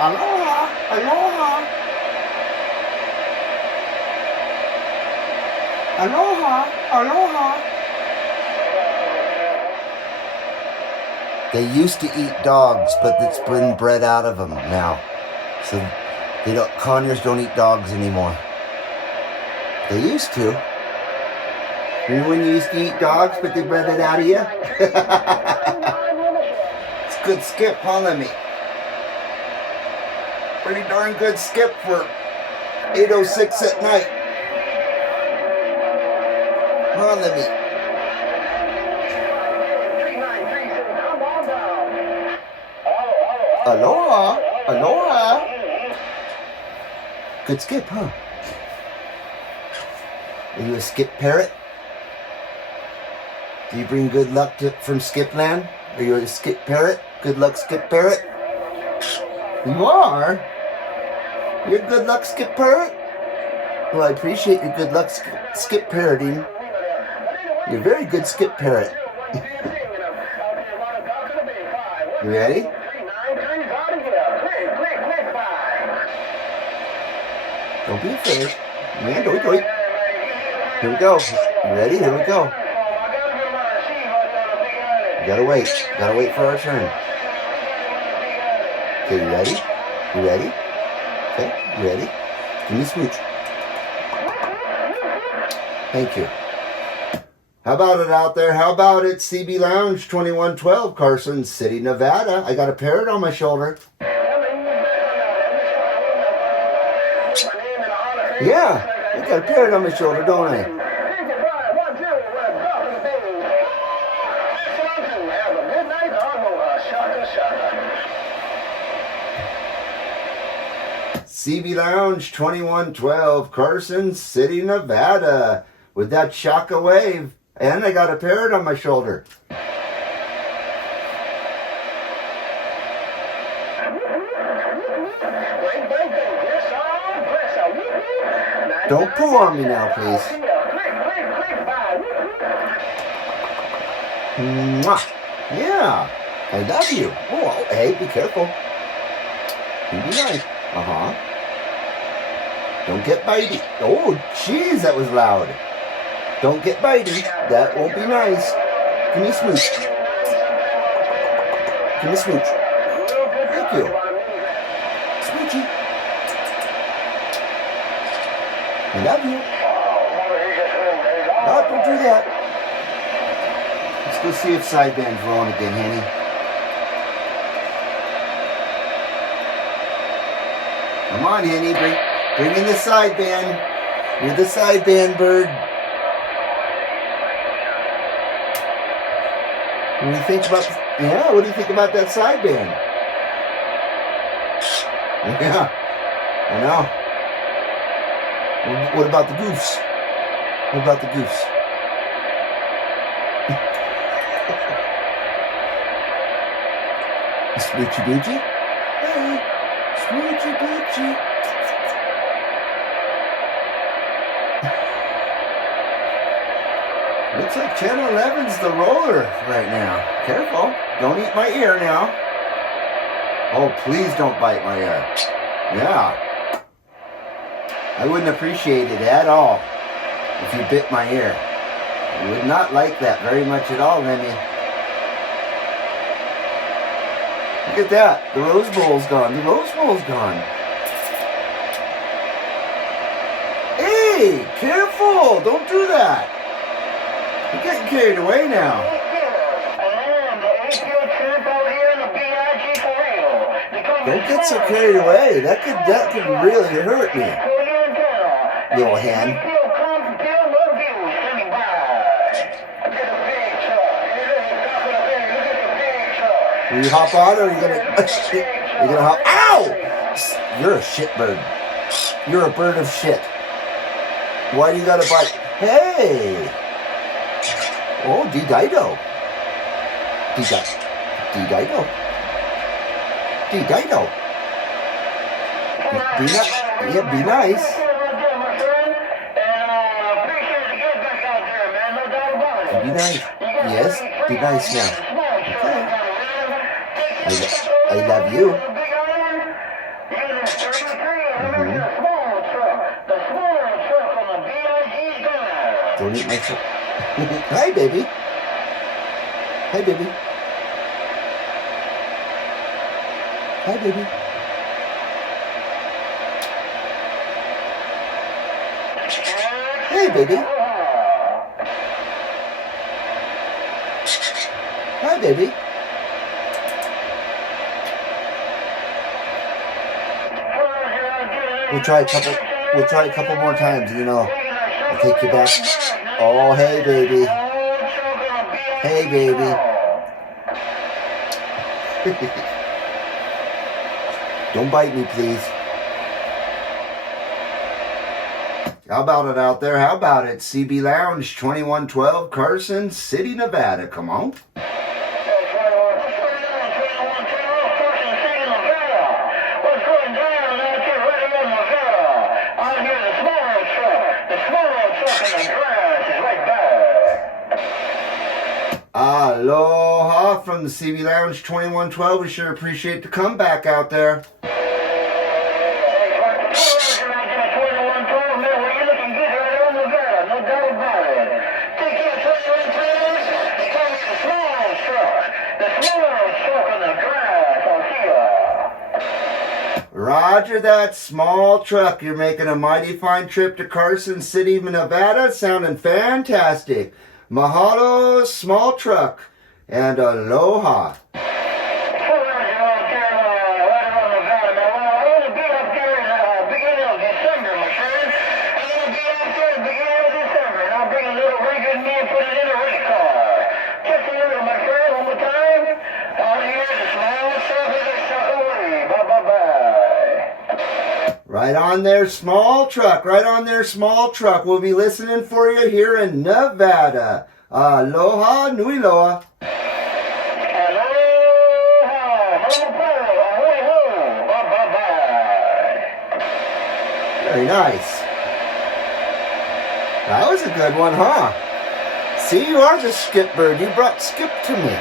Aloha. Aloha. Aloha. Aloha. They used to eat dogs, but it's been bred out of them now. So conures don't eat dogs anymore. They used to. Remember when you used to eat dogs, but they bred it out of you? It's a good skip, huh, Lemmy? Pretty darn good skip for 8:06 at night. Huh, Lemmy? Aloha. Aloha. Good skip, huh? Are you a skip parrot? Do you bring good luck from Skipland? Are you a skip parrot? Good luck skip parrot? You are? You're a good luck skip parrot? Well, I appreciate your good luck skip parroting. You're a very good skip parrot. You ready? Don't be afraid. Yeah, do it. Here we go. You ready? Here we go. You gotta wait. Gotta wait for our turn. Okay, you ready? You ready? Okay, you ready? Give me a smooch. Thank you. How about it out there? How about it? CB Lounge 2112, Carson City, Nevada. I got a parrot on my shoulder. Yeah, I got a parrot on my shoulder, don't I? CB Lounge 2112, Carson City, Nevada. With that shaka wave. And I got a parrot on my shoulder. Don't pull on me now, please. Mwah. Yeah, I love you. Oh, hey, be careful. You be nice. Uh-huh. Don't get bitey. Oh, jeez, that was loud. Don't get bitey. That won't be nice. Give me a smooch. Give me a smooch. Thank you. Smoochy. I love you. No, don't do that. Let's go see if sideband's rolling again, Henny. Come on, Henny. Bring in the sideband. You're the sideband bird. What do you think about? What do you think about that sideband? Yeah, I know. What about the goose? What about the goose? Smoochy Boochie? Hey, Smoochy Boochie. Looks like Channel 11's the roller right now. Careful. Don't eat my ear now. Oh, please don't bite my ear. Yeah. I wouldn't appreciate it at all if you bit my ear. I would not like that very much at all, Lemmy. Look at that. The Rose Bowl's gone. The Rose Bowl's gone. Hey, careful. Don't do that. You're getting carried away now. Don't get so carried away. That could really hurt me. Little hen. Will you hop on or are you gonna hop? Ow! You're a shit bird. You're a bird of shit. Why do you gotta bite? Hey! Oh, D-Dido. D-Dido. D-Dido. Be nice. Be nice. Yes, be nice now. Okay. I love you. Don't eat my foot. Hi, baby. Hi, baby. Hi, baby. Hey, baby. Hi, baby. We'll try a couple more times, you know. I'll take you back. Oh, hey, baby. Hey, baby. Don't bite me, please. How about it out there? How about it? CB Lounge, 2112 Carson City, Nevada. Come on. Aloha from the CB Lounge 2112. We sure appreciate the comeback out there. Roger that, small truck. You're making a mighty fine trip to Carson City, Nevada. Sounding fantastic. Mahalo, small truck. And aloha. Right on there, small truck. Right on there, small truck. We'll be listening for you here in Nevada. Aloha, nui loa. Very nice. That was a good one, huh? See, you are the skip bird. You brought Skip to me.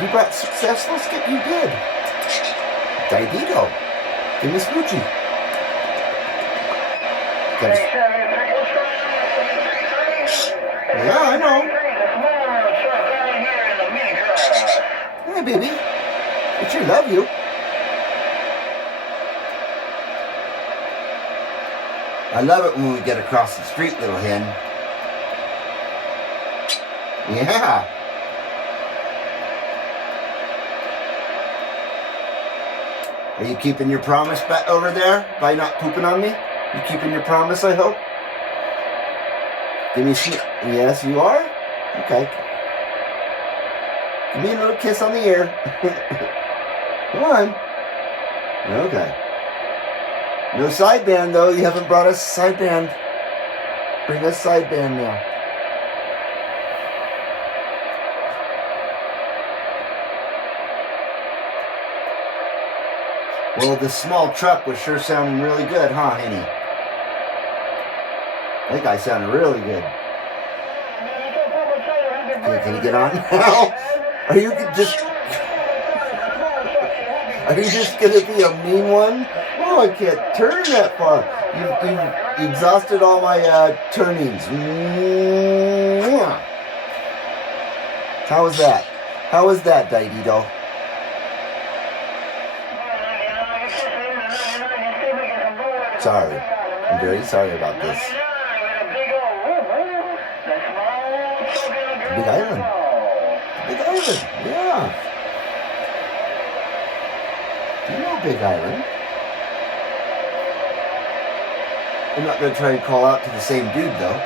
You brought successful Skip. You did. Daidito. Give me Smoochie. Yeah, I know. Hey, baby. I sure love you. I love it when we get across the street, little hen. Yeah. Are you keeping your promise back over there by not pooping on me? You keeping your promise, I hope? Give me some. Yes, you are? Okay. Give me a little kiss on the ear. Come on. Okay. No sideband, though. You haven't brought us sideband. Bring us sideband now. Well, the small truck was sure sounding really good, huh, Henny? That guy sounded really good. Can you get on now? Are you just gonna be a mean one? Oh, I can't turn that far. You've exhausted all my turnings. How was that? How was that, Daidito? Sorry. I'm very sorry about this. Big Island. Big Island, yeah. Do you know Big Island? I'm not going to try and call out to the same dude, though.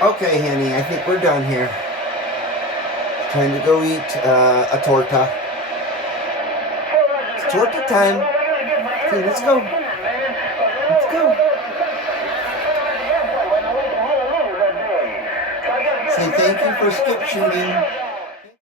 Okay, Henny, I think we're done here. Time to go eat a torta. It's torta time. Okay, let's go. Let's go. Say thank you for skip shooting.